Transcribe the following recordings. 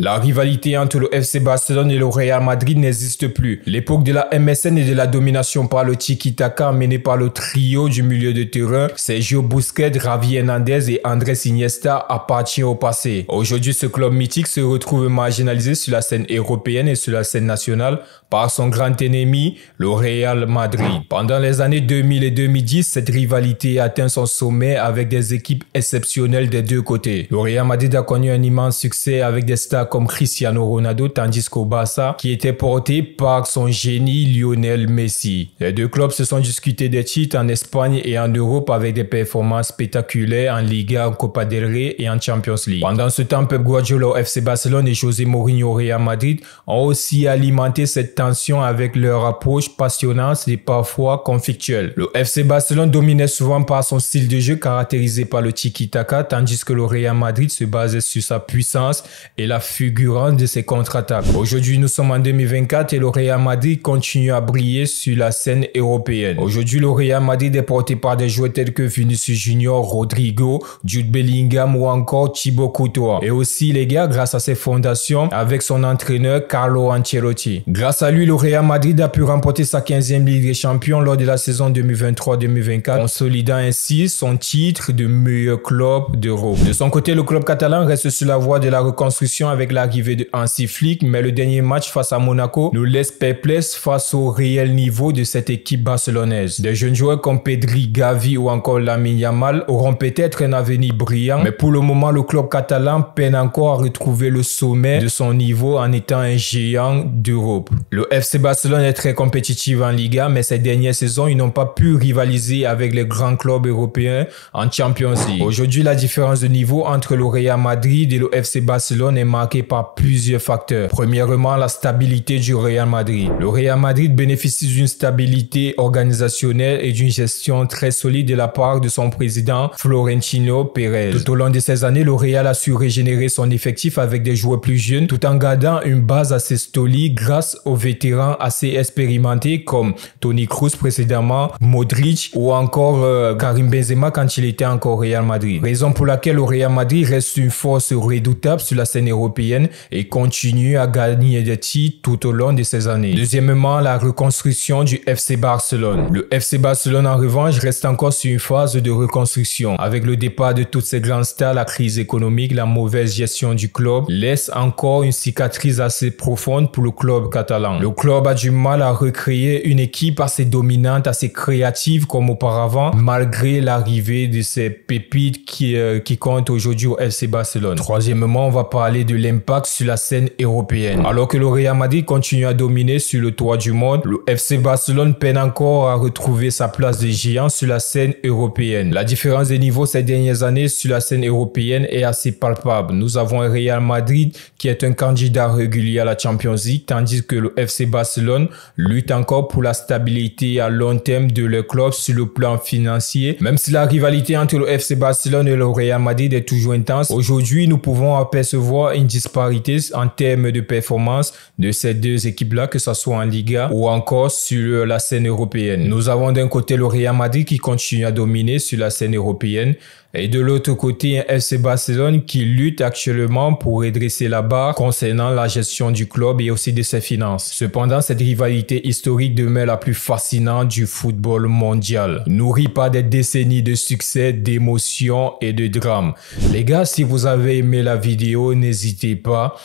La rivalité entre le FC Barcelone et le Real Madrid n'existe plus. L'époque de la MSN et de la domination par le tiki-taka menée par le trio du milieu de terrain, Sergio Busquets, Xavi Hernandez et Andrés Iniesta appartient au passé. Aujourd'hui, ce club mythique se retrouve marginalisé sur la scène européenne et sur la scène nationale par son grand ennemi, le Real Madrid. Pendant les années 2000 et 2010, cette rivalité atteint son sommet avec des équipes exceptionnelles des deux côtés. Le Real Madrid a connu un immense succès avec des stars comme Cristiano Ronaldo, tandis qu'au Barça, qui était porté par son génie Lionel Messi. Les deux clubs se sont disputés des titres en Espagne et en Europe avec des performances spectaculaires en Liga, en Copa del Rey et en Champions League. Pendant ce temps, Pep Guardiola au FC Barcelone et José Mourinho au Real Madrid ont aussi alimenté cette tension avec leur approche passionnante et parfois conflictuelle. Le FC Barcelone dominait souvent par son style de jeu caractérisé par le tiki-taka, tandis que le Real Madrid se basait sur sa puissance et la fulgurance de ses contre-attaques. Aujourd'hui, nous sommes en 2024 et le Real Madrid continue à briller sur la scène européenne. Aujourd'hui, le Real Madrid est porté par des joueurs tels que Vinicius Junior, Rodrigo, Jude Bellingham ou encore Thibaut Courtois. Et aussi, les gars, grâce à ses fondations avec son entraîneur Carlo Ancelotti. Grâce à lui, le Real Madrid a pu remporter sa 15e Ligue des Champions lors de la saison 2023-2024, consolidant ainsi son titre de meilleur club d'Europe. De son côté, le club catalan reste sur la voie de la reconstruction avec l'arrivée de Hansi Flick, mais le dernier match face à Monaco nous laisse perplexes face au réel niveau de cette équipe barcelonaise. Des jeunes joueurs comme Pedri, Gavi ou encore Lamine Yamal auront peut-être un avenir brillant, mais pour le moment, le club catalan peine encore à retrouver le sommet de son niveau en étant un géant d'Europe. Le FC Barcelone est très compétitif en Liga, mais ces dernières saisons, ils n'ont pas pu rivaliser avec les grands clubs européens en Champions League. Aujourd'hui, la différence de niveau entre le Real Madrid et le FC Barcelone est marquée par plusieurs facteurs. Premièrement, la stabilité du Real Madrid. Le Real Madrid bénéficie d'une stabilité organisationnelle et d'une gestion très solide de la part de son président Florentino Pérez. Tout au long de ces années, le Real a su régénérer son effectif avec des joueurs plus jeunes tout en gardant une base assez solide grâce aux vétérans assez expérimentés comme Toni Kroos précédemment, Modric ou encore Karim Benzema quand il était encore au Real Madrid. Raison pour laquelle le Real Madrid reste une force redoutable sur la scène européenne et continue à gagner des titres tout au long de ces années. Deuxièmement, la reconstruction du FC Barcelone. Le FC Barcelone en revanche reste encore sur une phase de reconstruction. Avec le départ de toutes ces grandes stars, la crise économique, la mauvaise gestion du club laisse encore une cicatrice assez profonde pour le club catalan. Le club a du mal à recréer une équipe assez dominante, assez créative comme auparavant, malgré l'arrivée de ces pépites qui comptent aujourd'hui au FC Barcelone. Troisièmement, on va parler de l'impact sur la scène européenne. Alors que le Real Madrid continue à dominer sur le toit du monde, le FC Barcelone peine encore à retrouver sa place de géant sur la scène européenne. La différence de niveau ces dernières années sur la scène européenne est assez palpable. Nous avons un Real Madrid qui est un candidat régulier à la Champions League, tandis que le FC Barcelone lutte encore pour la stabilité à long terme de leur club sur le plan financier. Même si la rivalité entre le FC Barcelone et le Real Madrid est toujours intense, aujourd'hui nous pouvons apercevoir une disparité en termes de performance de ces deux équipes-là, que ce soit en Liga ou encore sur la scène européenne. Nous avons d'un côté le Real Madrid qui continue à dominer sur la scène européenne et de l'autre côté un FC Barcelone qui lutte actuellement pour redresser la barre concernant la gestion du club et aussi de ses finances. Cependant, cette rivalité historique demeure la plus fascinante du football mondial, nourrie par des décennies de succès, d'émotions et de drames. Les gars, si vous avez aimé la vidéo, n'hésitez pas.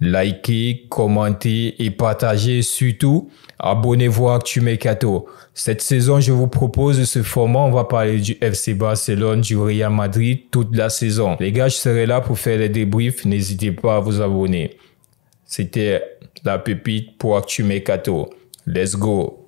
Likez, commentez et partagez. Surtout, abonnez-vous à Actu Mercato. Cette saison, je vous propose ce format. On va parler du FC Barcelone, du Real Madrid toute la saison. Les gars, je serai là pour faire les débriefs. N'hésitez pas à vous abonner. C'était la pépite pour Actu Mercato. Let's go!